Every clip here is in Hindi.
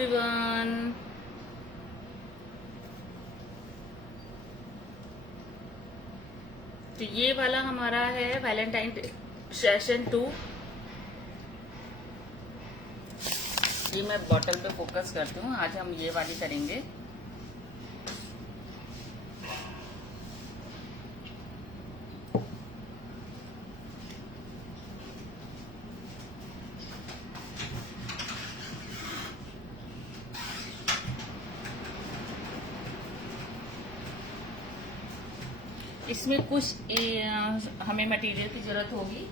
एवरीवन। तो ये वाला हमारा है वैलेंटाइन सेशन 2। ये मैं बॉटल पे फोकस करती हूँ। आज हम ये वाली करेंगे। इसमें कुछ हमें मटेरियल की जरूरत होगी।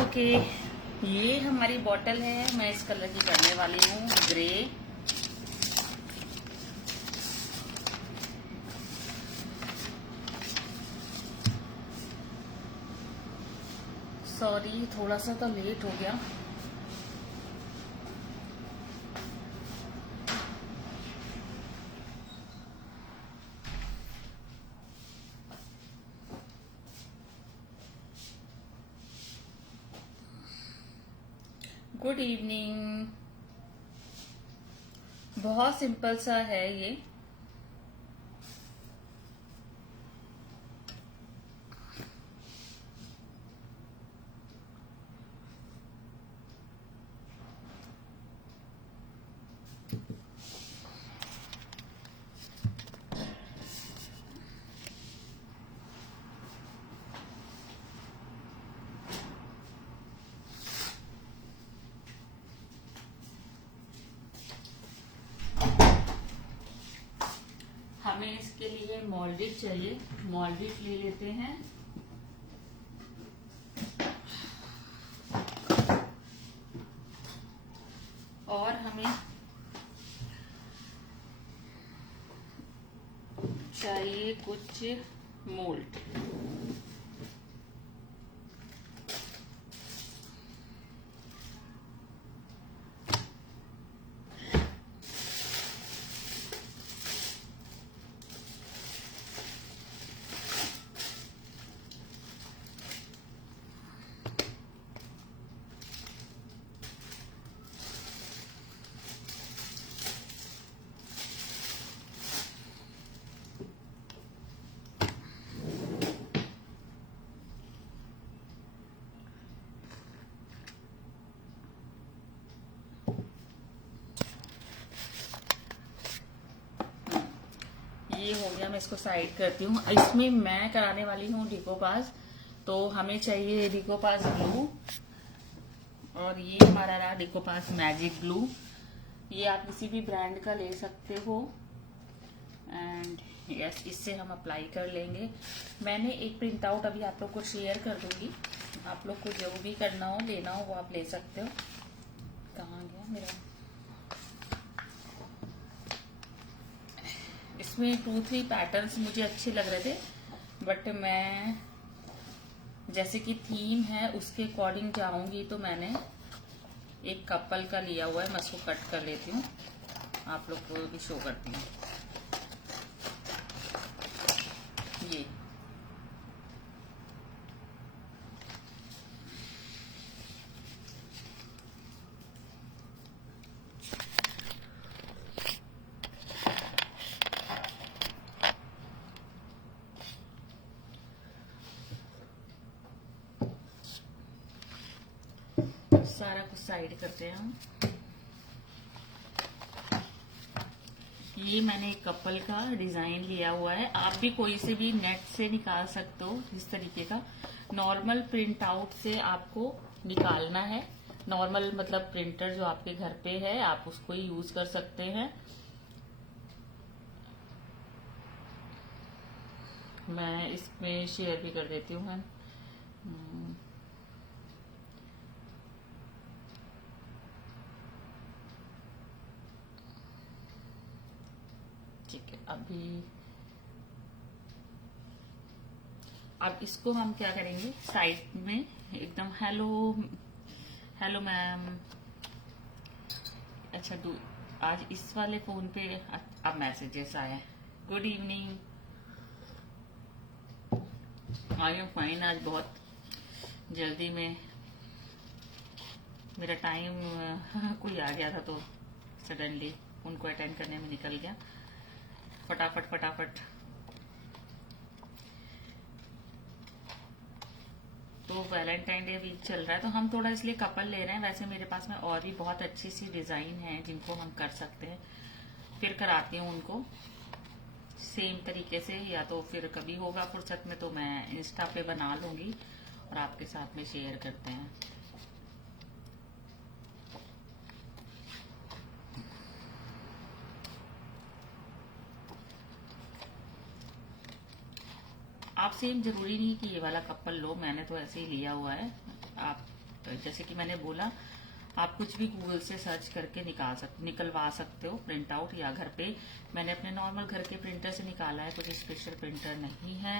ओके, ये हमारी बॉटल है। मैं इस कलर की करने वाली हूँ, ग्रे। सॉरी, थोड़ा सा तो लेट हो गया। Good evening. बहुत सिंपल सा है ये। हमें इसके लिए मोल्डिट चाहिए। मोल्डिट ले लेते हैं। और हमें चाहिए कुछ मोल्ड। ये हो गया, मैं इसको साइड करती हूँ। इसमें मैं कराने वाली हूँ डिकोपास। तो हमें चाहिए डिकोपास ग्लू। और ये हमारा रहा डिकोपास मैजिक ग्लू। ये आप किसी भी ब्रांड का ले सकते हो। एंड यस, इससे हम अप्लाई कर लेंगे। मैंने एक प्रिंट आउट अभी आप लोग को शेयर कर दूंगी। आप लोग को जो भी करना हो, लेना हो, वो आप ले सकते हो। कहाँ गया मेरा? इसमें 2-3 पैटर्न्स मुझे अच्छे लग रहे थे, बट मैं जैसे कि थीम है उसके अकॉर्डिंग जाऊंगी। तो मैंने एक कपल का लिया हुआ है। मैं इसको कट कर लेती हूँ, आप लोग को भी शो करती हूँ। ये सारा कुछ साइड करते हैं हम। ये मैंने एक कपल का डिजाइन लिया हुआ है। आप भी कोई से भी नेट से निकाल सकते हो। इस तरीके का नॉर्मल प्रिंट आउट से आपको निकालना है। नॉर्मल मतलब प्रिंटर जो आपके घर पे है, आप उसको ही यूज कर सकते हैं। मैं इसमें शेयर भी कर देती हूँ। ठीक है, अभी अब इसको हम क्या करेंगे, साइड में एकदम हेलो हेलो मैम, अच्छा आज इस वाले फोन पे अब मैसेजेस आए। Good evening, I am fine. आज बहुत जल्दी में मेरा टाइम कोई आ गया था तो सडनली उनको अटेंड करने में निकल गया। फटाफट फटाफट। तो वैलेंटाइन डे वीक चल रहा है तो हम थोड़ा इसलिए कपल ले रहे हैं। वैसे मेरे पास में और भी बहुत अच्छी सी डिजाइन है जिनको हम कर सकते हैं, फिर कराती हूँ उनको सेम तरीके से, या तो फिर कभी होगा फुर्सत में तो मैं इंस्टा पे बना लूंगी और आपके साथ में शेयर करते हैं। आप सेम जरूरी नहीं कि ये वाला कपल लो, मैंने तो ऐसे ही लिया हुआ है। आप जैसे कि मैंने बोला, आप कुछ भी गूगल से सर्च करके निकलवा सकते हो प्रिंट आउट, या घर पे मैंने अपने नॉर्मल घर के प्रिंटर से निकाला है, कुछ स्पेशल प्रिंटर नहीं है।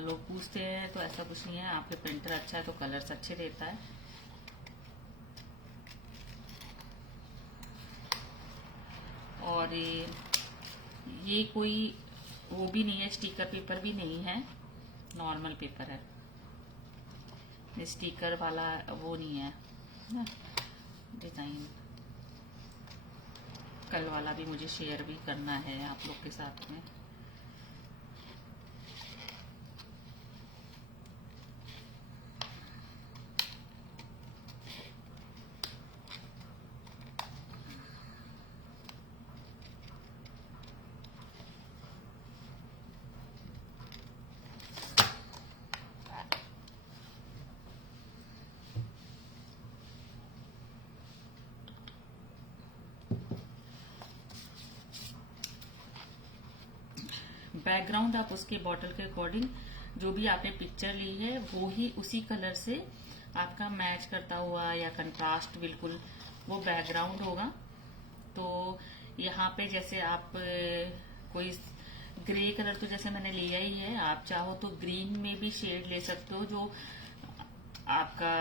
लोग पूछते हैं तो ऐसा कुछ नहीं है, आपके प्रिंटर अच्छा है तो कलर्स अच्छे देता है। और ये कोई वो भी नहीं है, स्टिकर पेपर भी नहीं है, नॉर्मल पेपर है, स्टिकर वाला वो नहीं है ना डिजाइन। कल वाला भी मुझे शेयर भी करना है आप लोग के साथ में। बैकग्राउंड आप उसके बॉटल के अकॉर्डिंग जो भी आपने पिक्चर ली है वो ही उसी कलर से आपका मैच करता हुआ या कंट्रास्ट बिल्कुल वो बैकग्राउंड होगा। तो यहाँ पे जैसे आप कोई ग्रे कलर तो जैसे मैंने लिया ही है, आप चाहो तो ग्रीन में भी शेड ले सकते हो, जो आपका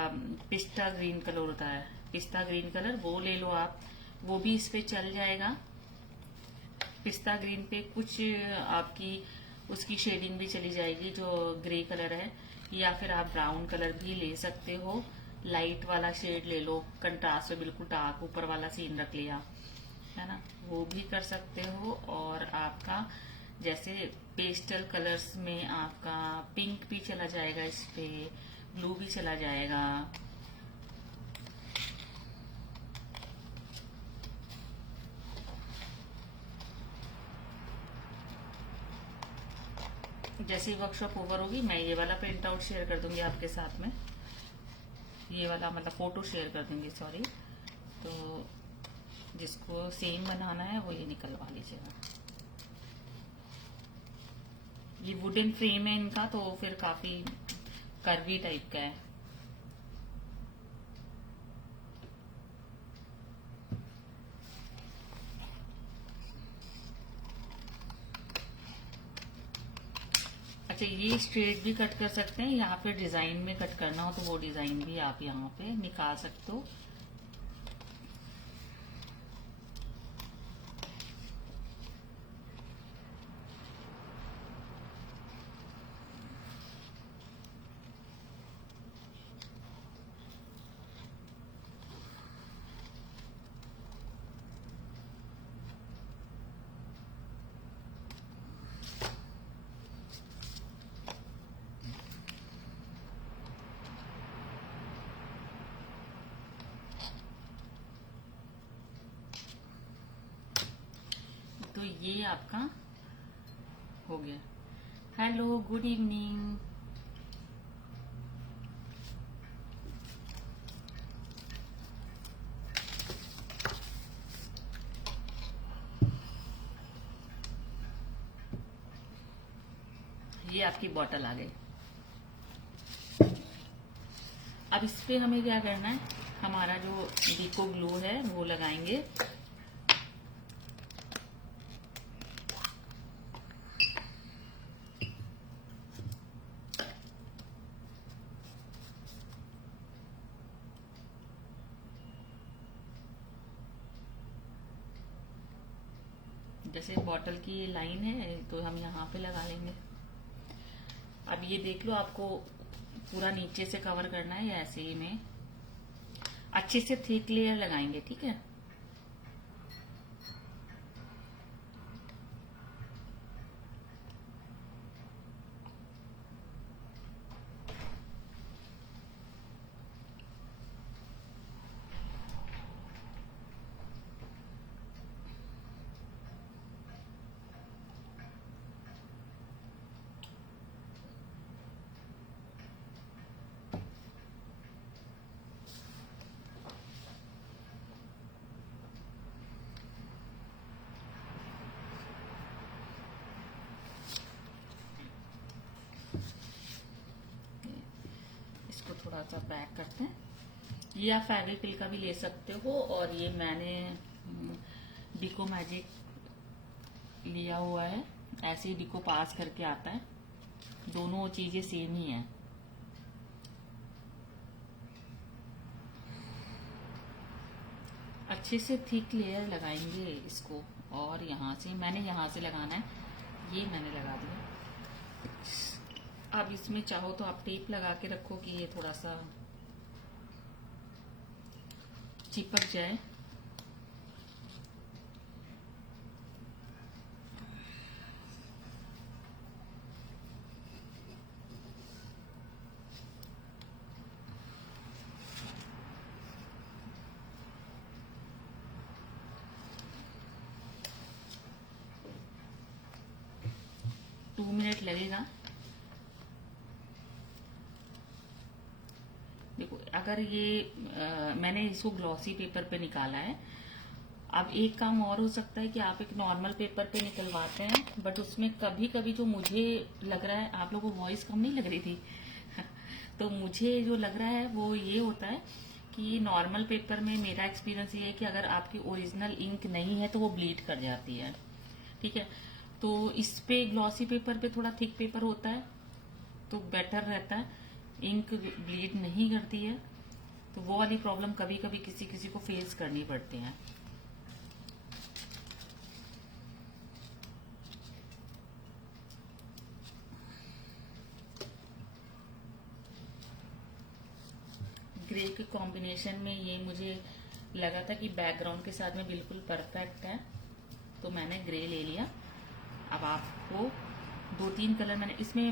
पिस्ता ग्रीन कलर होता है, पिस्ता ग्रीन कलर वो ले लो आप, वो भी इस पे चल जाएगा। पिस्ता ग्रीन पे कुछ आपकी उसकी शेडिंग भी चली जाएगी जो ग्रे कलर है, या फिर आप ब्राउन कलर भी ले सकते हो, लाइट वाला शेड ले लो, कंट्रास्ट में बिल्कुल डार्क ऊपर वाला सीन रख लिया, है ना, वो भी कर सकते हो। और आपका जैसे पेस्टल कलर्स में आपका पिंक भी चला जाएगा, इस पे ब्लू भी चला जाएगा। जैसे ही वर्कशॉप ओवर होगी मैं ये वाला प्रिंट आउट शेयर कर दूंगी आपके साथ में, ये वाला मतलब फोटो शेयर कर दूंगी, सॉरी। तो जिसको सेम बनाना है वो ये निकलवा लीजिएगा। ये वुडन फ्रेम है इनका, तो फिर काफी कर्वी टाइप का है। अच्छा, ये स्ट्रेट भी कट कर सकते हैं, या फिर डिजाइन में कट करना हो तो वो डिजाइन भी आप यहाँ पे निकाल सकते हो। तो ये आपका हो गया। Hello, good evening. ये आपकी बॉटल आ गई। अब इस पे हमें क्या करना है, हमारा जो डिको ग्लू है वो लगाएंगे। जैसे बॉटल की लाइन है तो हम यहाँ पे लगा लेंगे। अब ये देख लो, आपको पूरा नीचे से कवर करना है या ऐसे ही में अच्छे से थिक लेयर लगाएंगे, ठीक है। थोड़ा सा पैक करते हैं। ये आप फेविक्रिल का भी ले सकते हो, और ये मैंने डिको मैजिक लिया हुआ है, ऐसे ही डिको पास करके आता है, दोनों चीजें सेम ही है। अच्छे से थिक लेयर लगाएंगे इसको, और यहाँ से मैंने यहाँ से लगाना है, ये मैंने लगा दिया। अब इसमें चाहो तो आप टेप लगा के रखो कि ये थोड़ा सा चिपक जाए। टू मिनट लगेगा। देखो, अगर ये मैंने इसको ग्लॉसी पेपर पे निकाला है। अब एक काम और हो सकता है कि आप एक नॉर्मल पेपर पे निकलवाते हैं, बट उसमें कभी कभी जो मुझे लग रहा है, आप लोगों को वॉइस कम नहीं लग रही थी तो मुझे जो लग रहा है वो ये होता है कि नॉर्मल पेपर में मेरा एक्सपीरियंस ये है कि अगर आपकी ओरिजिनल इंक नहीं है तो वो ब्लीड कर जाती है, ठीक है। तो इस पे ग्लॉसी पेपर पे थोड़ा थिक पेपर होता है तो बेटर रहता है, इंक ब्लीड नहीं करती है। तो वो वाली प्रॉब्लम कभी कभी किसी किसी को फेस करनी पड़ती है। ग्रे के कॉम्बिनेशन में ये मुझे लगा था कि बैकग्राउंड के साथ में बिल्कुल परफेक्ट है, तो मैंने ग्रे ले लिया। अब आपको दो तीन कलर मैंने इसमें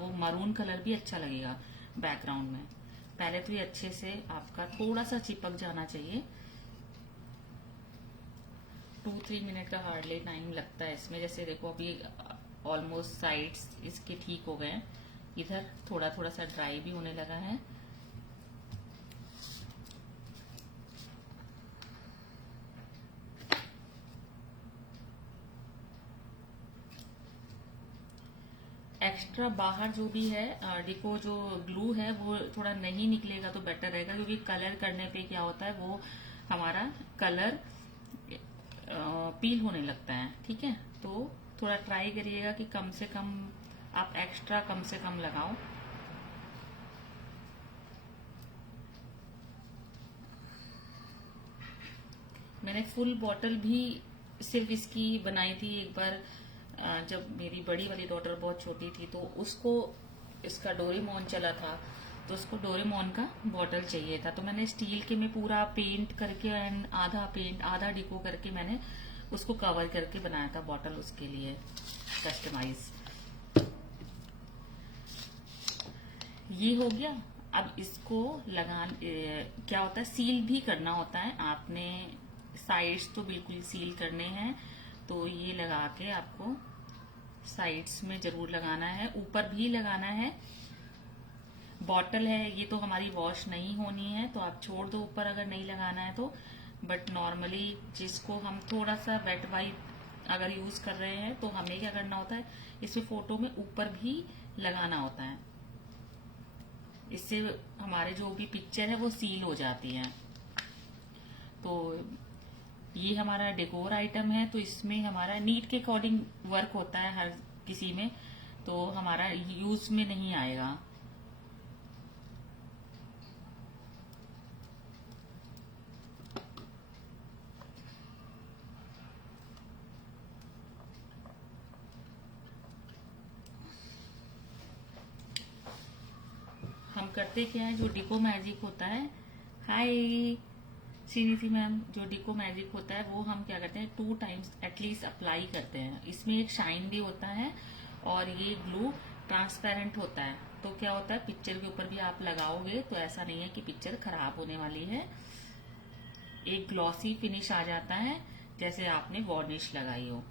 वो मरून कलर भी अच्छा लगेगा बैकग्राउंड में। पहले तो ये अच्छे से आपका थोड़ा सा चिपक जाना चाहिए। 2-3 मिनट का हार्डली टाइम लगता है इसमें। जैसे देखो, अभी ऑलमोस्ट साइड्स इसके ठीक हो गए हैं, इधर थोड़ा थोड़ा सा ड्राई भी होने लगा है। एक्स्ट्रा बाहर जो भी है डिको जो ग्लू है वो थोड़ा नहीं निकलेगा तो बेटर रहेगा, क्योंकि कलर करने पे क्या होता है वो हमारा कलर पील होने लगता है, ठीक है। तो थोड़ा ट्राई करिएगा कि कम से कम आप एक्स्ट्रा कम से कम लगाओ। मैंने फुल बॉटल भी सिर्फ इसकी बनाई थी एक बार, जब मेरी बड़ी वाली डॉटर बहुत छोटी थी तो उसको इसका डोरेमोन चला था, तो उसको डोरेमोन का बॉटल चाहिए था। तो मैंने स्टील के में पूरा पेंट करके एंड आधा पेंट आधा डिको करके मैंने उसको कवर करके बनाया था बॉटल, उसके लिए कस्टमाइज। ये हो गया। अब इसको क्या होता है, सील भी करना होता है आपने। साइड्स तो बिल्कुल सील करने हैं, तो ये लगा के आपको साइड्स में जरूर लगाना है, ऊपर भी लगाना है। बॉटल है ये तो हमारी वॉश नहीं होनी है, तो आप छोड़ दो ऊपर अगर नहीं लगाना है तो। बट नॉर्मली जिसको हम थोड़ा सा वेट वाइप अगर यूज कर रहे हैं तो हमें क्या करना होता है, इसमें फोटो में ऊपर भी लगाना होता है। इससे हमारे जो भी पिक्चर है वो सील हो जाती है। तो ये हमारा डेकोर आइटम है, तो इसमें हमारा नीड के अकॉर्डिंग वर्क होता है हर किसी में, तो हमारा यूज में नहीं आएगा। करते क्या है, जो डिको मैजिक होता है, हाय श्रीनिधि मैम, जो डिको मैजिक होता है वो हम क्या करते हैं 2 टाइम्स एटलीस्ट अप्लाई करते हैं। इसमें एक शाइन भी होता है और ये ग्लू ट्रांसपेरेंट होता है, तो क्या होता है पिक्चर के ऊपर भी आप लगाओगे तो ऐसा नहीं है कि पिक्चर खराब होने वाली है, एक ग्लॉसी फिनिश आ जाता है जैसे आपने वार्निश लगाई हो।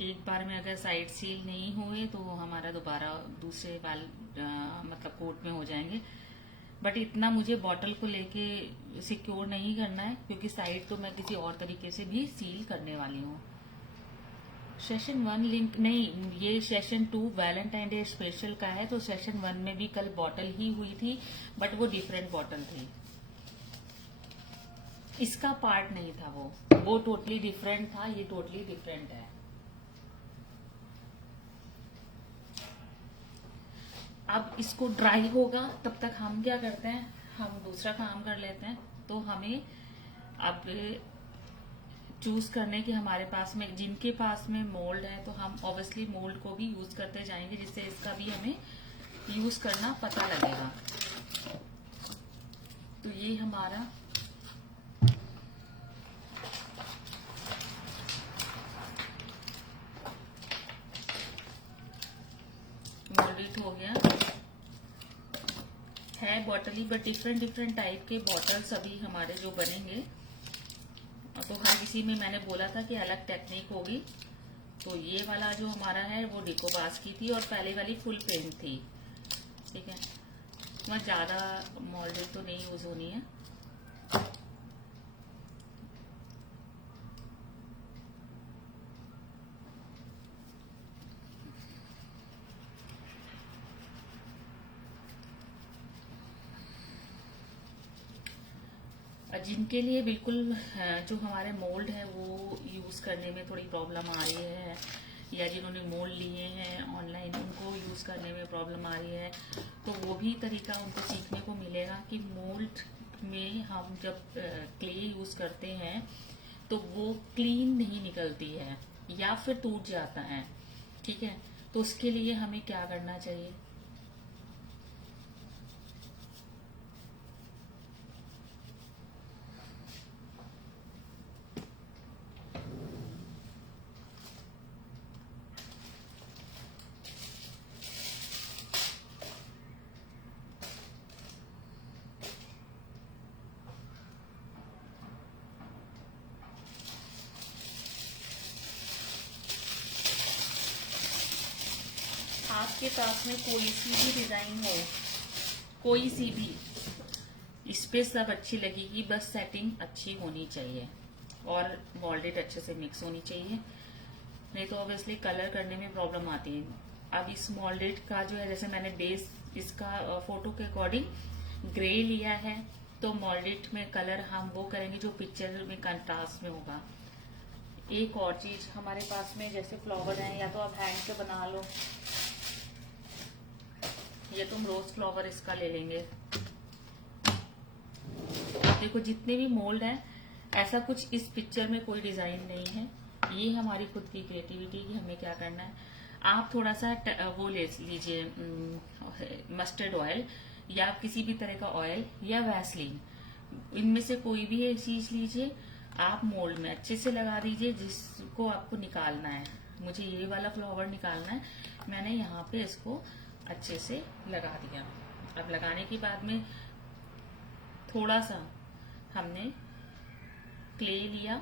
एक बार में अगर साइड सील नहीं हुए तो हमारा दोबारा दूसरे बाल मतलब कोट में हो जाएंगे। बट इतना मुझे बॉटल को लेके सिक्योर नहीं करना है, क्योंकि साइड तो मैं किसी और तरीके से भी सील करने वाली हूँ। सेशन 1 लिंक नहीं, ये सेशन 2 वैलेंटाइन डे स्पेशल का है, तो सेशन 1 में भी कल बॉटल ही हुई थी, बट वो डिफरेंट बॉटल थी, इसका पार्ट नहीं था वो टोटली डिफरेंट था, ये टोटली डिफरेंट है। अब इसको ड्राई होगा तब तक हम क्या करते हैं, हम दूसरा काम कर लेते हैं। तो हमें अब चूज करने की हमारे पास में, जिनके पास में मोल्ड है तो हम ऑब्वियसली मोल्ड को भी यूज करते जाएंगे, जिससे इसका भी हमें यूज करना पता लगेगा। तो ये हमारा मोल्डेड हो गया है bottle he, but different type के बॉटल्स अभी हमारे जो बनेंगे, तो हर किसी में मैंने बोला था कि अलग टेक्निक होगी। तो ये वाला जो हमारा है वो डिकोबास की थी और पहले वाली फुल पेंट थी, ठीक है, मैं ज्यादा मोल्डेड तो नहीं यूज होनी है। जिनके लिए बिल्कुल जो हमारे मोल्ड है वो यूज करने में थोड़ी प्रॉब्लम आ रही है, या जिन्होंने मोल्ड लिए हैं ऑनलाइन उनको यूज करने में प्रॉब्लम आ रही है, तो वो भी तरीका उनको सीखने को मिलेगा कि मोल्ड में हम जब क्ले यूज करते हैं तो वो क्लीन नहीं निकलती है या फिर टूट जाता है, ठीक है। तो उसके लिए हमें क्या करना चाहिए, आपके पास में कोई सी भी डिजाइन हो, कोई सी भी, इस पे सब अच्छी लगेगी, बस सेटिंग अच्छी होनी चाहिए और मोल्डेड अच्छे से मिक्स होनी चाहिए, नहीं तो ऑब्वियसली कलर करने में प्रॉब्लम आती है। अब इस मोल्डेड का जो है, जैसे मैंने बेस इसका फोटो के अकॉर्डिंग ग्रे लिया है, तो मोल्डेड में कलर हम वो करेंगे जो पिक्चर में कंट्रास्ट में होगा। एक और चीज हमारे पास में जैसे फ्लावर है, या तो आप हैंड से बना लो, ये तुम रोज फ्लावर इसका ले लेंगे। आप देखो जितने भी मोल्ड है, ऐसा कुछ इस पिक्चर में कोई डिजाइन नहीं है, ये हमारी खुद की क्रिएटिविटी की, हमें क्या करना है, आप थोड़ा सा वो ले लीजिए मस्टर्ड ऑयल या किसी भी तरह का ऑयल या वैसलीन, इनमें से कोई भी एक चीज लीजिए, आप मोल्ड में अच्छे से लगा दीजिए जिसको आपको निकालना है। मुझे ये वाला फ्लावर निकालना है, मैंने यहाँ पे इसको अच्छे से लगा दिया। अब लगाने के बाद में थोड़ा सा हमने क्ले लिया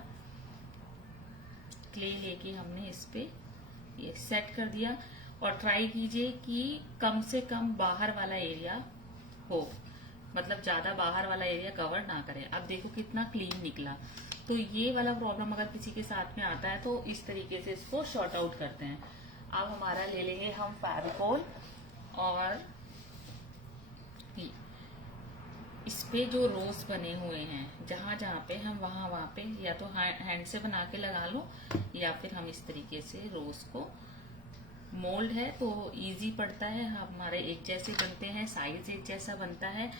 क्ले लेके हमने इस पे ये सेट कर दिया। और ट्राई कीजिए कि कम से कम बाहर वाला एरिया हो, मतलब ज्यादा बाहर वाला एरिया कवर ना करें। अब देखो कितना क्लीन निकला। तो ये वाला प्रॉब्लम अगर किसी के साथ में आता है तो इस तरीके से इसको शॉर्ट आउट करते हैं। अब हमारा ले लेंगे हम फेविकोल, और इस पे जो रोज बने हुए हैं जहां जहां पे हम वहां पे या तो हैंड से बना के लगा लो, या फिर हम इस तरीके से रोज को, मोल्ड है तो इजी पड़ता है, हमारे एक जैसे बनते हैं, साइज एक जैसा बनता है।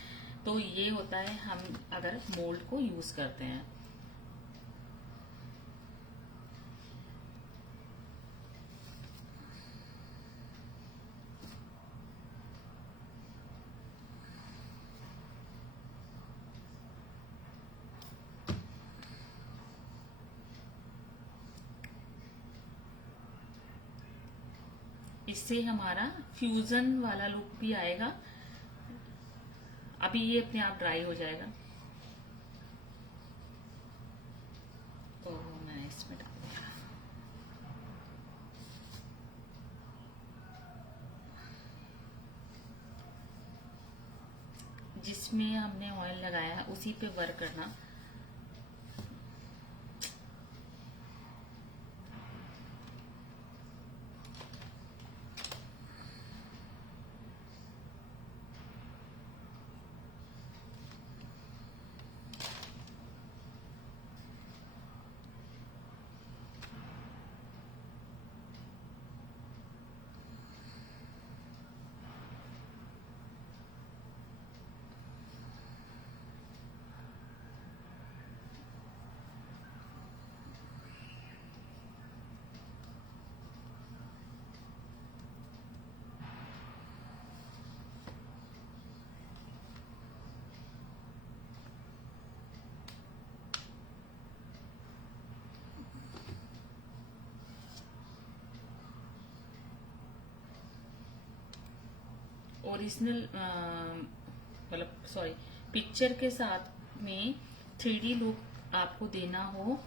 तो ये होता है हम अगर मोल्ड को यूज करते हैं। इससे हमारा फ्यूजन वाला लुक भी आएगा। अभी ये अपने आप ड्राई हो जाएगा, तो मैं इसमें डाल दूंगा। जिसमें हमने ऑयल लगाया उसी पे वर्क करना। ओरिजिनल मतलब सॉरी, पिक्चर के साथ में 3D लुक आपको देना हो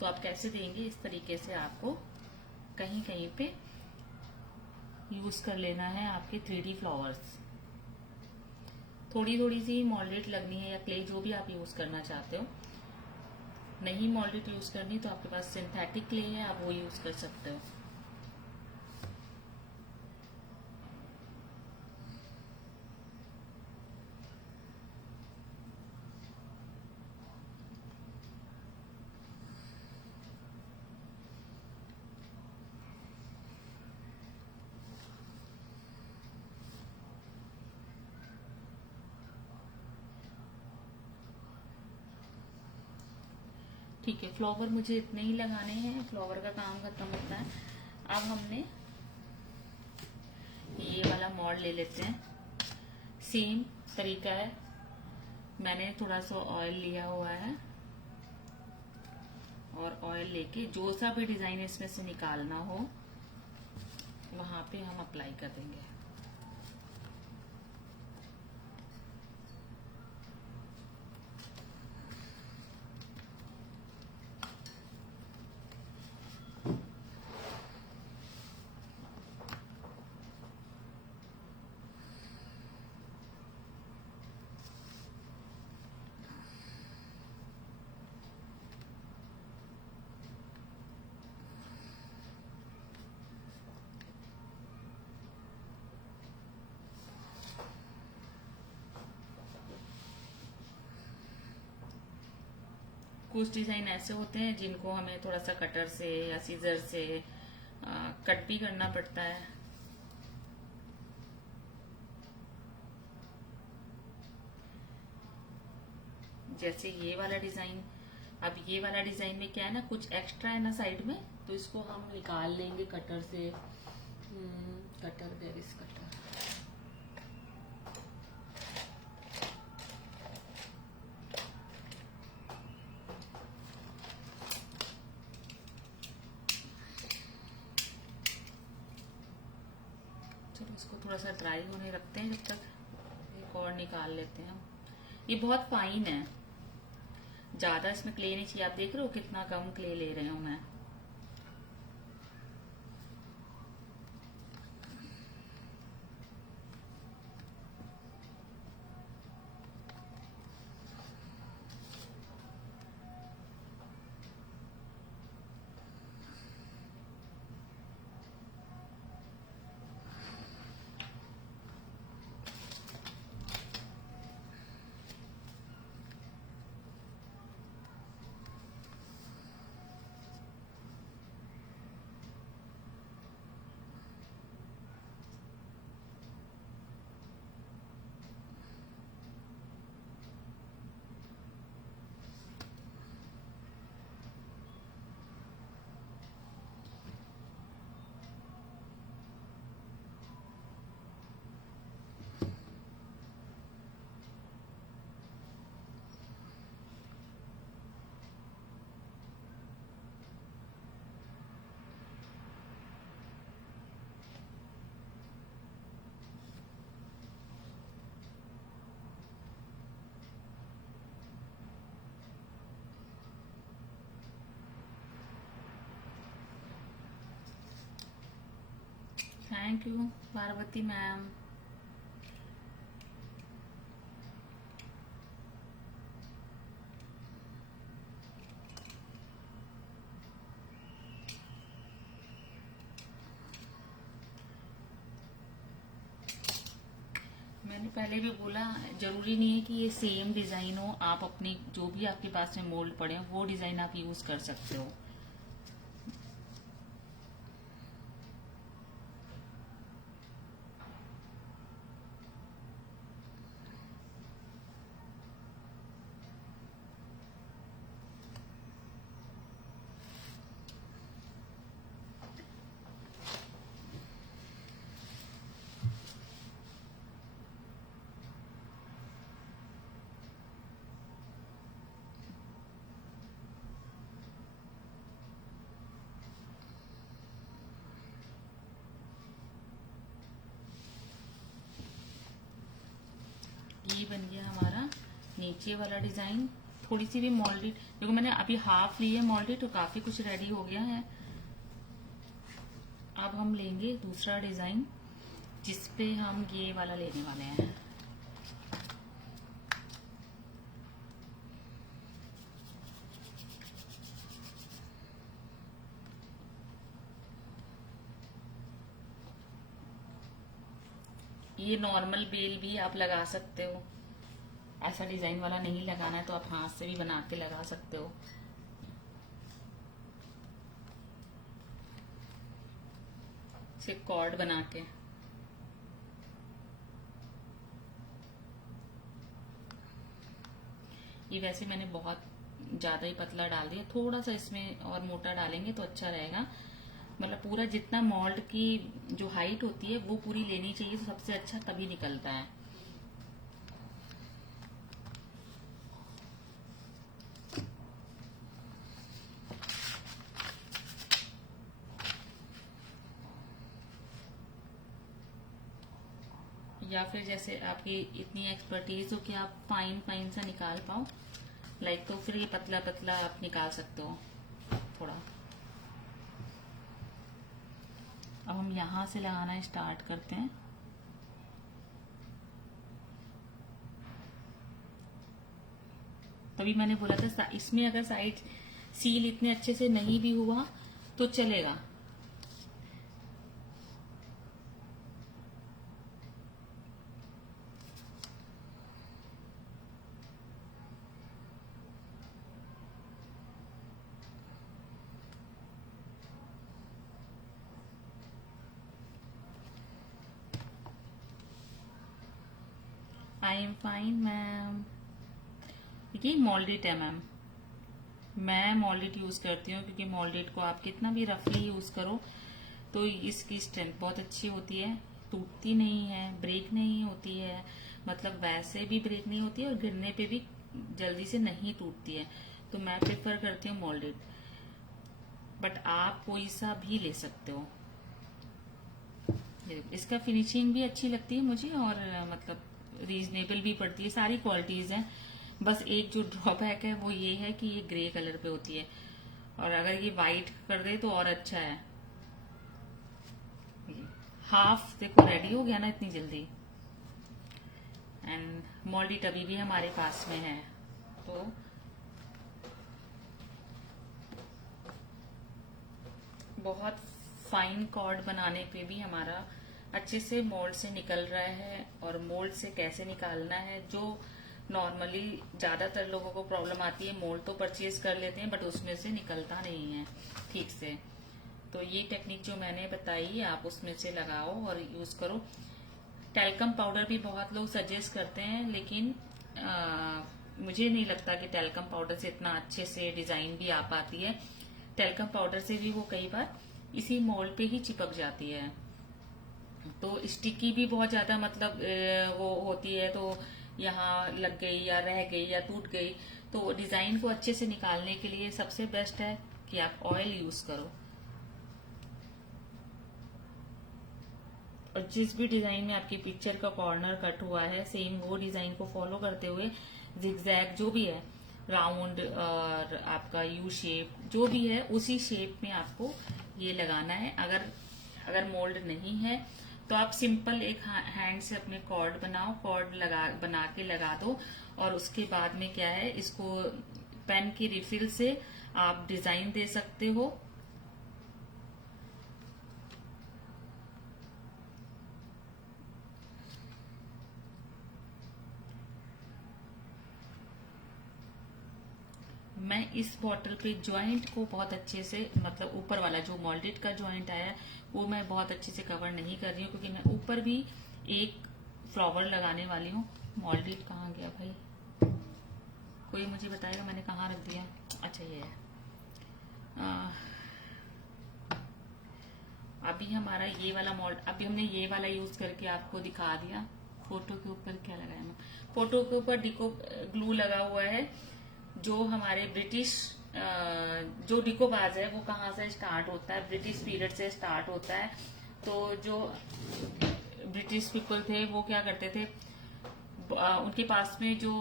तो आप कैसे देंगे, इस तरीके से आपको कहीं कहीं पे यूज कर लेना है आपके 3D फ्लावर्स। थोड़ी थोड़ी सी मोल्डेड लगनी है, या क्ले जो भी आप यूज करना चाहते हो। नहीं मोल्डेड यूज करनी तो आपके पास सिंथेटिक क्ले है, आप वो यूज कर सकते हो। ठीक है, फ्लावर मुझे इतने ही लगाने हैं, फ्लावर का काम खत्म होता है। अब हमने ये वाला मॉड ले लेते हैं। सेम तरीका है, मैंने थोड़ा सा ऑयल लिया हुआ है, और ऑयल लेके जो सा भी डिजाइन इसमें से निकालना हो वहां पे हम अप्लाई कर देंगे। कुछ डिजाइन ऐसे होते हैं जिनको हमें थोड़ा सा कटर से या सीजर से कट भी करना पड़ता है। जैसे ये वाला डिजाइन, अब ये वाला डिजाइन में क्या है ना, कुछ एक्स्ट्रा है ना साइड में, तो इसको हम निकाल लेंगे कटर से। Cutter, there is cutter. चलो इसको थोड़ा सा ड्राई होने रखते हैं, जब तक एक और निकाल लेते हैं हम। ये बहुत फाइन है, ज्यादा इसमें क्ले नहीं चाहिए। आप देख रहे हो कितना कम क्ले ले रहे हूं मैं। Thank you Parvati ma'am. मैंने पहले भी बोला, जरूरी नहीं है कि ये सेम डिजाइन हो, आप अपनी जो भी आपके पास में मोल्ड पड़े हो वो डिजाइन आप यूज कर सकते हो। ये बन गया हमारा नीचे वाला डिजाइन। थोड़ी सी भी मोल्डेड, देखो मैंने अभी हाफ ली है मोल्डेड, तो काफी कुछ रेडी हो गया है। अब हम लेंगे दूसरा डिजाइन जिसपे हम ये वाला लेने वाले हैं। ये नॉर्मल बेल भी आप लगा सकते हो, ऐसा डिजाइन वाला नहीं लगाना है तो आप हाथ से भी बना के लगा सकते हो। से कॉर्ड बना के ये वैसे मैंने बहुत ज्यादा ही पतला डाल दिया, थोड़ा सा इसमें और मोटा डालेंगे तो अच्छा रहेगा। मतलब पूरा जितना मोल्ड की जो हाइट होती है वो पूरी लेनी चाहिए, तो सबसे अच्छा तभी निकलता है। या फिर जैसे आपकी इतनी एक्सपर्टीज हो कि आप फाइन फाइन सा निकाल पाओ, लाइक, तो फिर ये पतला पतला आप निकाल सकते हो थोड़ा। अब हम यहां से लगाना स्टार्ट करते हैं। तभी मैंने बोला था इसमें अगर साइड सील इतने अच्छे से नहीं भी हुआ तो चलेगा। I am fine ma'am. देखिए मोल्डेड है मैम, मैं मोल्डेड यूज करती हूँ क्योंकि मोल्डेड को आप कितना भी रफली यूज करो तो इसकी स्ट्रेंथ बहुत अच्छी होती है, टूटती नहीं है, ब्रेक नहीं होती है, मतलब वैसे भी ब्रेक नहीं होती है और गिरने पे भी जल्दी से नहीं टूटती है। तो मैं प्रेफर करती हूँ मोल्डेड, बट आप कोई सा भी ले सकते हो। इसका फिनिशिंग भी अच्छी लगती है मुझे और मतलब रीजनेबल भी पड़ती है, सारी क्वालिटीज हैं। बस एक जो ड्रॉबैक है वो ये है कि ये ग्रे कलर पे होती है, और अगर ये वाइट कर दे तो और अच्छा है। हाफ देखो रेडी हो गया ना इतनी जल्दी, एंड मोल्डी टबी भी हमारे पास में है। तो बहुत फाइन कॉर्ड बनाने पे भी हमारा अच्छे से मोल्ड से निकल रहा है। और मोल्ड से कैसे निकालना है, जो नॉर्मली ज्यादातर लोगों को प्रॉब्लम आती है, मोल्ड तो परचेज कर लेते हैं बट उसमें से निकलता नहीं है ठीक से। तो ये टेक्निक जो मैंने बताई आप उसमें से लगाओ और यूज करो। टैल्कम पाउडर भी बहुत लोग सजेस्ट करते हैं, लेकिन मुझे नहीं लगता कि टैल्कम पाउडर से इतना अच्छे से डिजाइन भी आ पाती है। टैल्कम पाउडर से भी वो कई बार इसी मोल्ड पे ही चिपक जाती है, तो स्टिकी भी बहुत ज्यादा मतलब वो होती है, तो यहाँ लग गई या रह गई या टूट गई। तो डिजाइन को अच्छे से निकालने के लिए सबसे बेस्ट है कि आप ऑयल यूज करो। और जिस भी डिजाइन में आपकी पिक्चर का कॉर्नर कट हुआ है, सेम वो डिजाइन को फॉलो करते हुए जिगजैग जो भी है, राउंड और आपका यू शेप जो भी है, उसी शेप में आपको ये लगाना है। अगर अगर मोल्ड नहीं है तो आप सिंपल एक हैंड से अपने कॉर्ड बनाओ, कॉर्ड बना के लगा दो, और उसके बाद में क्या है, इसको पेन की रिफिल से आप डिजाइन दे सकते हो। मैं इस बॉटल पे ज्वाइंट को बहुत अच्छे से, मतलब ऊपर वाला जो मोल्डेड का ज्वाइंट आया है वो मैं बहुत अच्छे से कवर नहीं कर रही हूँ, क्योंकि मैं ऊपर भी एक फ्लावर लगाने वाली हूँ। मोल्डेड कहाँ गया भाई, कोई मुझे बताएगा मैंने कहाँ रख दिया। अच्छा ये है। अभी हमारा ये वाला मोल्ड, अभी हमने ये वाला यूज करके आपको दिखा दिया। फोटो के ऊपर क्या लगाया मैं, फोटो के ऊपर डिको ग्लू लगा हुआ है। जो हमारे ब्रिटिश जो डिकोबाज है वो कहाँ से स्टार्ट होता है, ब्रिटिश पीरियड से स्टार्ट होता है। तो जो ब्रिटिश पीपल थे वो क्या करते थे, उनके पास में जो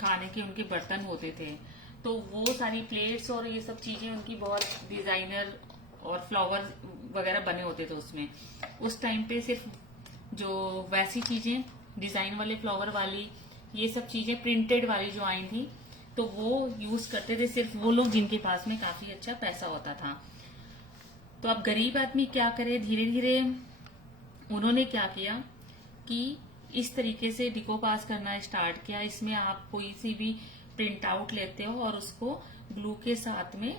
खाने के उनके बर्तन होते थे, तो वो सारी प्लेट्स और ये सब चीजें उनकी बहुत डिजाइनर और फ्लावर वगैरह बने होते थे उसमें। उस टाइम पे सिर्फ जो वैसी चीजें डिजाइन वाले फ्लावर वाली ये सब चीजें प्रिंटेड वाली जो आई थी, तो वो यूज करते थे सिर्फ वो लोग जिनके पास में काफी अच्छा पैसा होता था। तो अब गरीब आदमी क्या करे, धीरे धीरे उन्होंने क्या किया कि इस तरीके से डिकोपास करना स्टार्ट किया। इसमें आप कोई सी भी प्रिंट आउट लेते हो और उसको ग्लू के साथ में,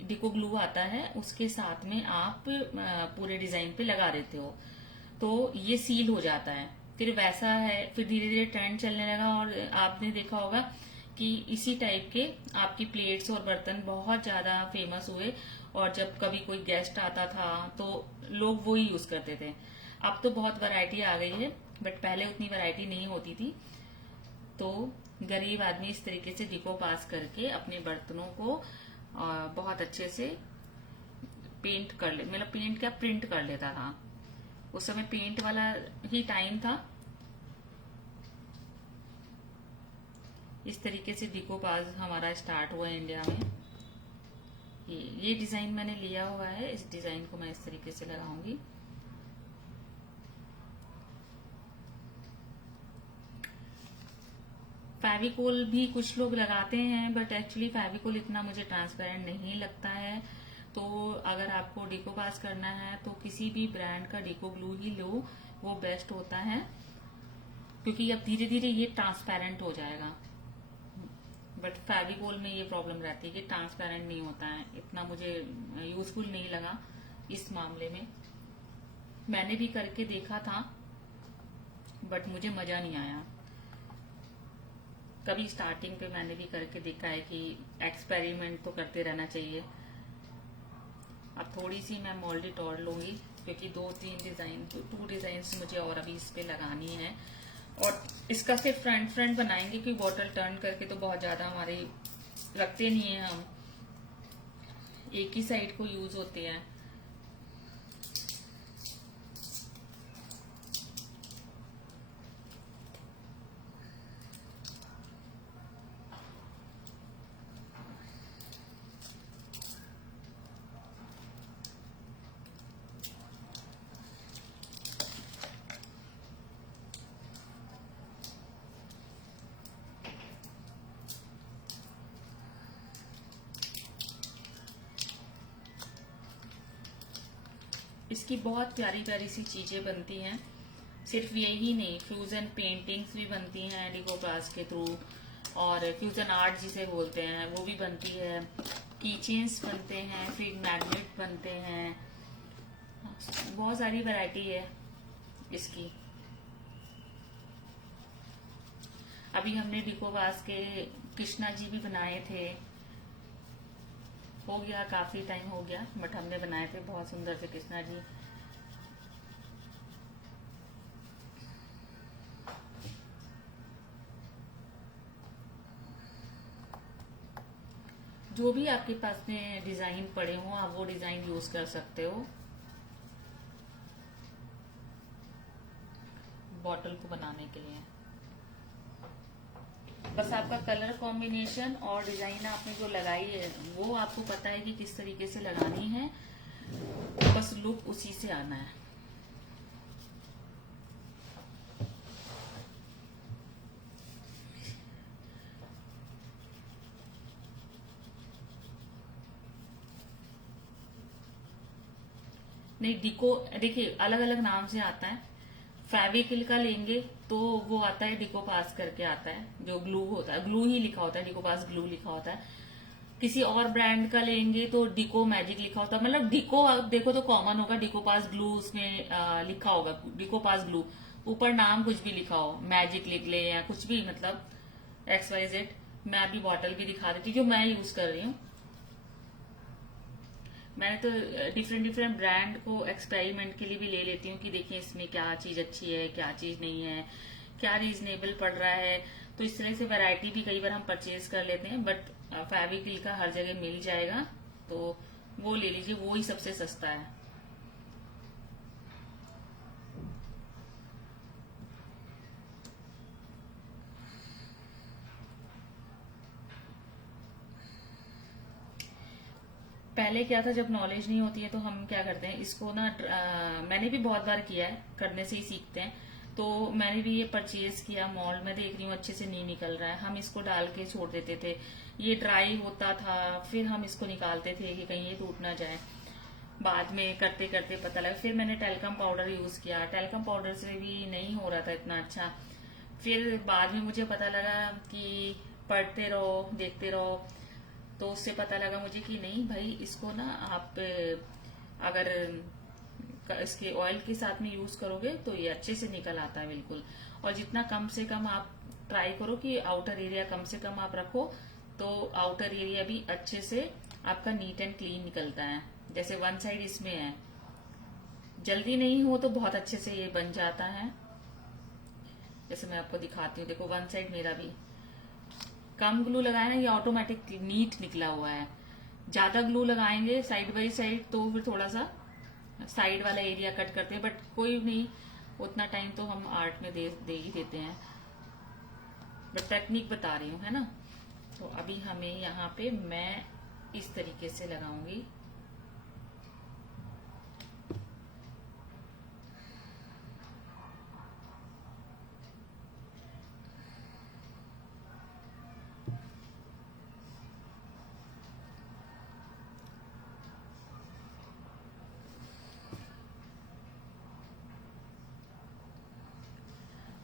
डिको ग्लू आता है उसके साथ में आप पूरे डिजाइन पे लगा देते हो, तो ये सील हो जाता है। फिर वैसा है, फिर धीरे धीरे ट्रेंड चलने लगा और आपने देखा होगा कि इसी टाइप के आपकी प्लेट्स और बर्तन बहुत ज्यादा फेमस हुए, और जब कभी कोई गेस्ट आता था तो लोग वो ही यूज करते थे। अब तो बहुत वैरायटी आ गई है, बट पहले उतनी वैरायटी नहीं होती थी। तो गरीब आदमी इस तरीके से डिकोपास करके अपने बर्तनों को बहुत अच्छे से पेंट कर ले, मतलब पेंट क्या, प्रिंट कर लेता था। उस समय पेंट वाला ही टाइम था। इस तरीके से डिकोपास हमारा स्टार्ट हुआ इंडिया में। ये डिजाइन मैंने लिया हुआ है, इस डिजाइन को मैं इस तरीके से लगाऊंगी। फेविकोल भी कुछ लोग लगाते हैं, बट एक्चुअली फेविकोल इतना मुझे ट्रांसपेरेंट नहीं लगता है। तो अगर आपको डिकोपास करना है तो किसी भी ब्रांड का डिको ग्लू ही लो, वो बेस्ट होता है, क्योंकि अब धीरे धीरे ये ट्रांसपेरेंट हो जाएगा। बट फेविकोल में ये प्रॉब्लम रहती है कि ट्रांसपेरेंट नहीं होता है, इतना मुझे यूजफुल नहीं लगा इस मामले में। मैंने भी करके देखा था बट मुझे मजा नहीं आया। कभी स्टार्टिंग पे मैंने भी करके देखा है कि एक्सपेरिमेंट तो करते रहना चाहिए। अब थोड़ी सी मैं मोल्डेड और लूंगी, क्योंकि टू डिजाइन मुझे और अभी इस पे लगानी है। और इसका सिर्फ फ्रंट बनाएंगे, क्योंकि बॉटल टर्न करके तो बहुत ज्यादा हमारे रखते नहीं है, हम एक ही साइड को यूज होते हैं। इसकी बहुत प्यारी प्यारी सी चीजें बनती हैं। सिर्फ यही नहीं, फ्यूजन पेंटिंग्स भी बनती हैं डिकोपास के थ्रू, और फ्यूजन आर्ट जिसे बोलते हैं वो भी बनती है। कीचेन्स बनते हैं, फिर मैग्नेट बनते हैं, बहुत सारी वैरायटी है इसकी। अभी हमने डिकोपास के कृष्णा जी भी बनाए थे, हो गया काफी टाइम हो गया, बट हमने बनाए थे बहुत सुंदर से कृष्णा जी। जो भी आपके पास में डिजाइन पड़े हो आप वो डिजाइन यूज कर सकते हो बॉटल को बनाने के लिए। बस आपका कलर कॉम्बिनेशन और डिजाइन आपने जो लगाई है वो आपको पता है कि किस तरीके से लगानी है, बस लुक उसी से आना है। नहीं, डिको देखिए अलग अलग नाम से आता है। फेविकिल का लेंगे तो वो आता है डिको पास करके आता है, जो ग्लू होता है, ग्लू ही लिखा होता है, डिको पास ग्लू लिखा होता है। किसी और ब्रांड का लेंगे तो डिको मैजिक लिखा होता है। मतलब डिको आप देखो तो कॉमन होगा, डिको पास ग्लू उसमें लिखा होगा, डिको पास ग्लू। ऊपर नाम कुछ भी लिखा हो, मैजिक लिख ले या कुछ भी, मतलब XYZ। मैं अभी बॉटल भी दिखा देती हूँ जो मैं यूज कर रही हूँ। मैंने तो डिफरेंट डिफरेंट ब्रांड को एक्सपेरिमेंट के लिए भी ले लेती हूँ कि देखिए इसमें क्या चीज अच्छी है, क्या चीज नहीं है, क्या रीजनेबल पड़ रहा है। तो इस तरह से वैरायटी भी कई बार हम परचेज कर लेते हैं। बट फेविकिल का हर जगह मिल जाएगा, तो वो ले लीजिए, वो ही सबसे सस्ता है। पहले क्या था, जब नॉलेज नहीं होती है तो हम क्या करते हैं इसको ना, मैंने भी बहुत बार किया है, करने से ही सीखते हैं। तो मैंने भी ये परचेज किया, मॉल में देख रही हूँ अच्छे से नहीं निकल रहा है, हम इसको डाल के छोड़ देते थे, ये ड्राई होता था, फिर हम इसको निकालते थे कि कहीं ये टूट ना जाए। बाद में करते करते पता लगा, फिर मैंने टेल्कम पाउडर यूज किया, टेल्कम पाउडर से भी नहीं हो रहा था इतना अच्छा। फिर बाद में मुझे पता लगा कि पढ़ते रहो, देखते रहो, तो उससे पता लगा मुझे कि नहीं भाई, इसको ना आप अगर इसके ऑयल के साथ में यूज करोगे तो ये अच्छे से निकल आता है बिल्कुल। और जितना कम से कम आप ट्राई करो कि आउटर एरिया कम से कम आप रखो, तो आउटर एरिया भी अच्छे से आपका नीट एंड क्लीन निकलता है। जैसे वन साइड इसमें है, जल्दी नहीं हो तो बहुत अच्छे से ये बन जाता है। जैसे मैं आपको दिखाती हूँ, देखो वन साइड मेरा भी, कम ग्लू लगाया ना, ये ऑटोमेटिक नीट निकला हुआ है। ज्यादा ग्लू लगाएंगे साइड बाई साइड तो फिर थोड़ा सा साइड वाला एरिया कट करते हैं, बट कोई नहीं, उतना टाइम तो हम आर्ट में दे ही देते हैं। बट टेक्निक बता रही हूँ, है ना। तो अभी हमें यहाँ पे मैं इस तरीके से लगाऊंगी।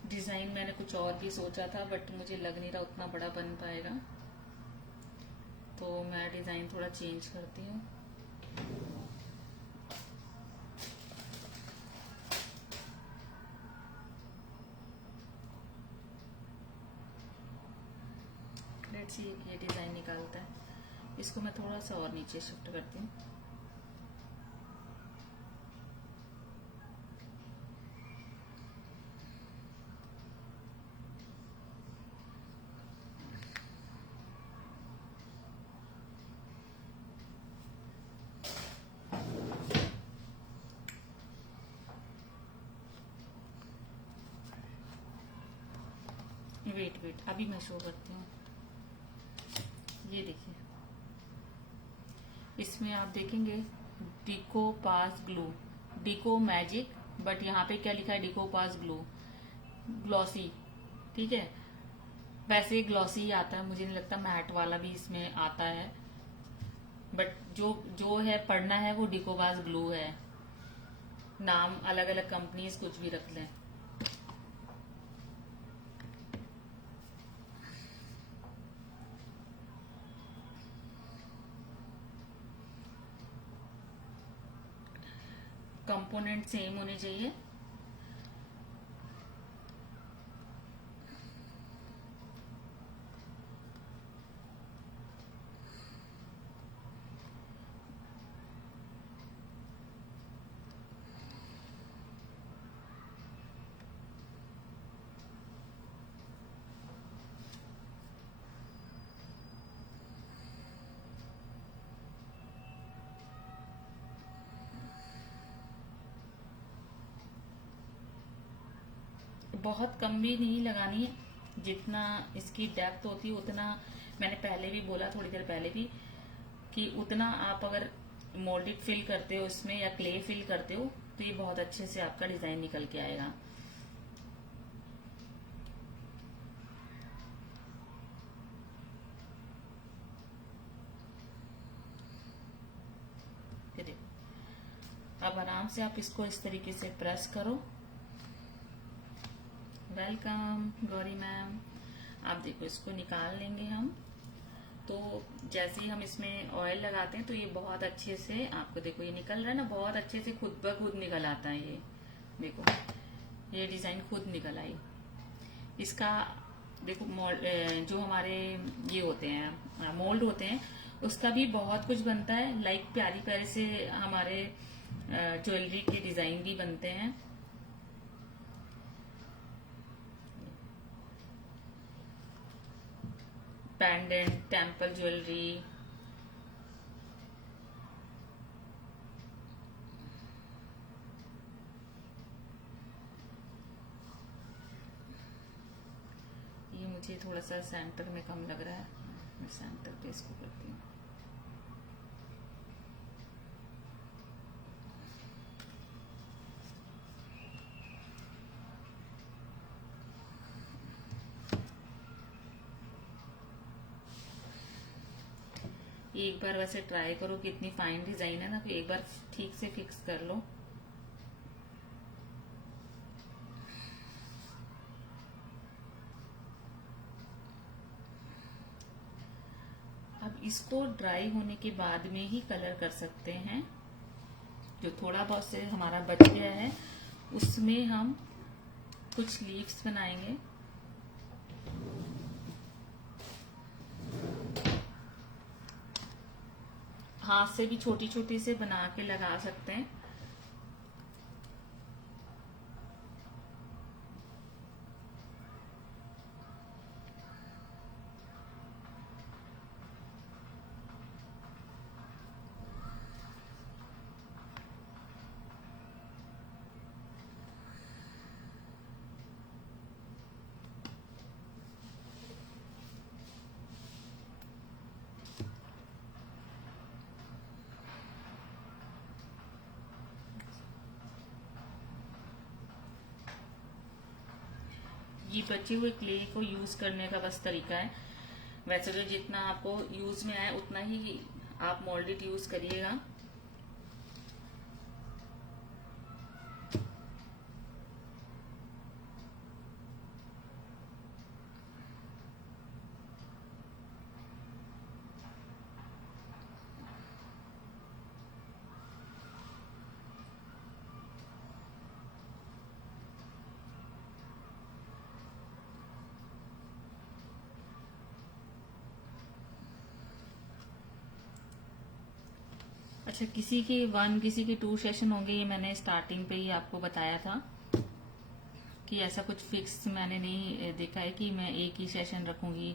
डिजाइन मैंने कुछ और भी सोचा था, बट मुझे लग नहीं रहा उतना बड़ा बन पाएगा, तो मैं डिजाइन थोड़ा चेंज करती हूँ। लेट्स सी ये डिजाइन निकालता है। इसको मैं थोड़ा सा और नीचे शिफ्ट करती हूँ। वेट अभी मैं शो करती हूँ। ये देखिए, इसमें आप देखेंगे डिको पास ग्लू, डिको मैजिक, बट यहाँ पे क्या लिखा है, डिको पास ग्लू ग्लॉसी। ठीक है, वैसे ग्लॉसी ही आता है, मुझे नहीं लगता मैट वाला भी इसमें आता है। बट जो जो है पढ़ना है वो डिको पास ग्लू है। नाम अलग अलग कंपनीज कुछ भी रख लें। कंपोनेंट सेम होने चाहिए। बहुत कम भी नहीं लगानी है, जितना इसकी डेप्थ होती है उतना, मैंने पहले भी बोला थोड़ी देर पहले भी, कि उतना आप अगर मोल्डेड फिल करते हो उसमें या क्ले फिल करते हो तो ये बहुत अच्छे से आपका डिजाइन निकल के आएगा। ये देखो, अब आराम से आप इसको इस तरीके से प्रेस करो। Welcome Gauri ma'am. आप देखो इसको निकाल लेंगे हम। तो जैसे ही हम इसमें ऑयल लगाते हैं तो ये बहुत अच्छे से, आपको देखो ये निकल रहा है ना, बहुत अच्छे से खुद ब खुद निकल आता है। ये देखो ये डिजाइन खुद निकल आई। इसका देखो मोल्ड, जो हमारे ये होते हैं मोल्ड होते हैं, उसका भी बहुत कुछ बनता है। लाइक प्यारी प्यारे से हमारे ज्वेलरी के डिजाइन भी बनते हैं। पेंडेंट, टेम्पल ज्वेलरी, ये मुझे थोड़ा सा सेंटर में कम लग रहा है, मैं सेंटर पे इसको करती हूँ। एक बार वैसे ट्राई करो कि इतनी फाइन डिजाइन है ना, तो एक बार ठीक से फिक्स कर लो। अब इसको ड्राई होने के बाद में ही कलर कर सकते हैं। जो थोड़ा बहुत से हमारा बच गया है उसमें हम कुछ लीव्स बनाएंगे। हाथ से भी छोटी छोटी से बना के लगा सकते हैं। ये बचे हुए क्ले को यूज करने का बस तरीका है। वैसे तो जितना आपको यूज में आए उतना ही आप मोल्डेड यूज करिएगा। अच्छा, किसी के 1 किसी के 2 सेशन होंगे, ये मैंने स्टार्टिंग पे ही आपको बताया था कि ऐसा कुछ फिक्स मैंने नहीं देखा है कि मैं एक ही सेशन रखूंगी।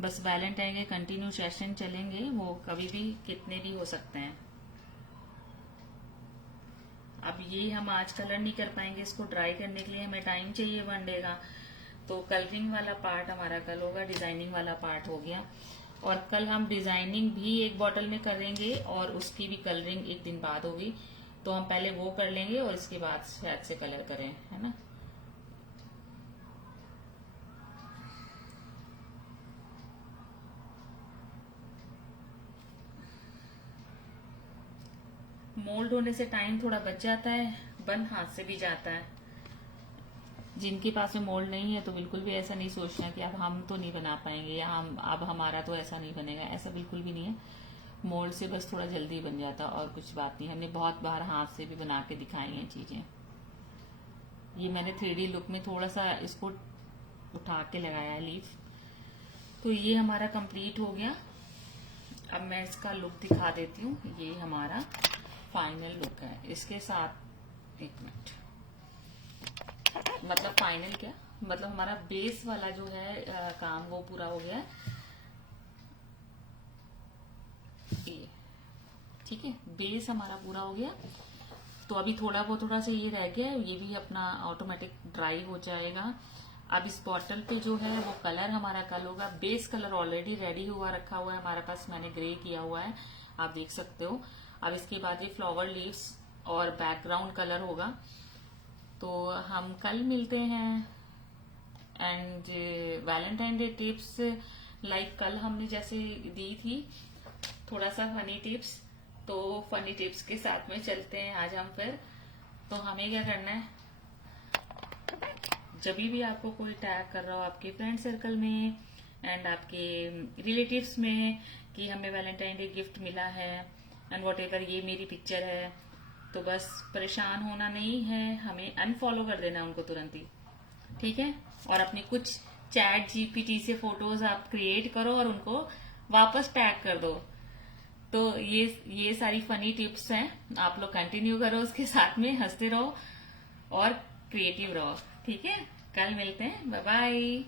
बस वैलेंटाइन के कंटिन्यू सेशन चलेंगे, वो कभी भी कितने भी हो सकते हैं। अब ये हम आज कलर नहीं कर पाएंगे, इसको ड्राई करने के लिए हमें टाइम चाहिए 1 डे का। तो कलरिंग वाला पार्ट हमारा कल होगा, डिजाइनिंग वाला पार्ट हो गया। और कल हम डिजाइनिंग भी एक बॉटल में करेंगे और उसकी भी कलरिंग एक दिन बाद होगी। तो हम पहले वो कर लेंगे और इसके बाद शायद से कलर करें, है ना। मोल्ड होने से टाइम थोड़ा बच जाता है, बन हाथ से भी जाता है। जिनके पास में मोल्ड नहीं है तो बिल्कुल भी ऐसा नहीं सोचना कि अब हम तो नहीं बना पाएंगे या हम अब हमारा तो ऐसा नहीं बनेगा, ऐसा बिल्कुल भी नहीं है। मोल्ड से बस थोड़ा जल्दी बन जाता और कुछ बात नहीं। हमने बहुत बार हाथ से भी बना के दिखाई हैं चीजें। ये मैंने 3D लुक में थोड़ा सा इसको उठा के लगाया है लीफ। तो ये हमारा कंप्लीट हो गया। अब मैं इसका लुक दिखा देती हूँ। ये हमारा फाइनल लुक है। इसके साथ 1 मिनट, मतलब फाइनल क्या, मतलब हमारा बेस वाला जो है काम वो पूरा हो गया। ये ठीक है, बेस हमारा पूरा हो गया। तो अभी थोड़ा सा ये रह गया है, ये भी अपना ऑटोमेटिक ड्राई हो जाएगा। अब इस बॉटल पे जो है वो कलर हमारा कल होगा। बेस कलर ऑलरेडी रेडी हुआ रखा हुआ है हमारे पास, मैंने ग्रे किया हुआ है, आप देख सकते हो। अब इसके बाद ये फ्लावर लीव्स और बैकग्राउंड कलर होगा। तो हम कल मिलते हैं। And Valentine day tips like कल हमने जैसे दी थी थोड़ा सा फनी टिप्स, तो फनी टिप्स के साथ में चलते हैं आज हम फिर। तो हमें क्या करना है, जब भी आपको कोई टैग कर रहा हो आपके फ्रेंड सर्कल में एंड आपके रिलेटिव्स में कि हमें वैलेंटाइन डे गिफ्ट मिला है एंड वॉट एवर ये मेरी पिक्चर है, तो बस परेशान होना नहीं है, हमें अनफॉलो कर देना उनको तुरंत ही, ठीक है। और अपनी कुछ चैट जीपीटी से फोटोज आप क्रिएट करो और उनको वापस टैग कर दो। तो ये सारी फनी टिप्स हैं, आप लोग कंटिन्यू करो, उसके साथ में हंसते रहो और क्रिएटिव रहो, ठीक है। कल मिलते हैं, बाय बाय।